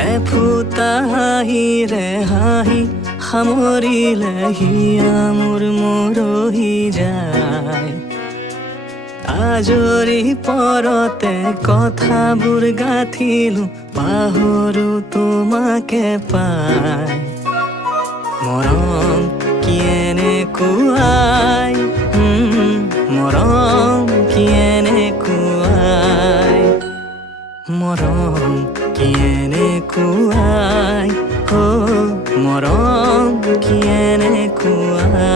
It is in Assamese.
এফুটা হাঁহিৰে হাঁহি সামৰিলে হিয়া মোৰ মৰহি যায়। আজৰি পৰতে কথাবোৰ গাঁঠিলো পাহৰো তোমাকে পাই। মৰম কি এনেকুৱাই, মৰম কি এনেকুৱাই, মৰম কি এনেকুৱাই, মৰম কি এনেকুৱাই।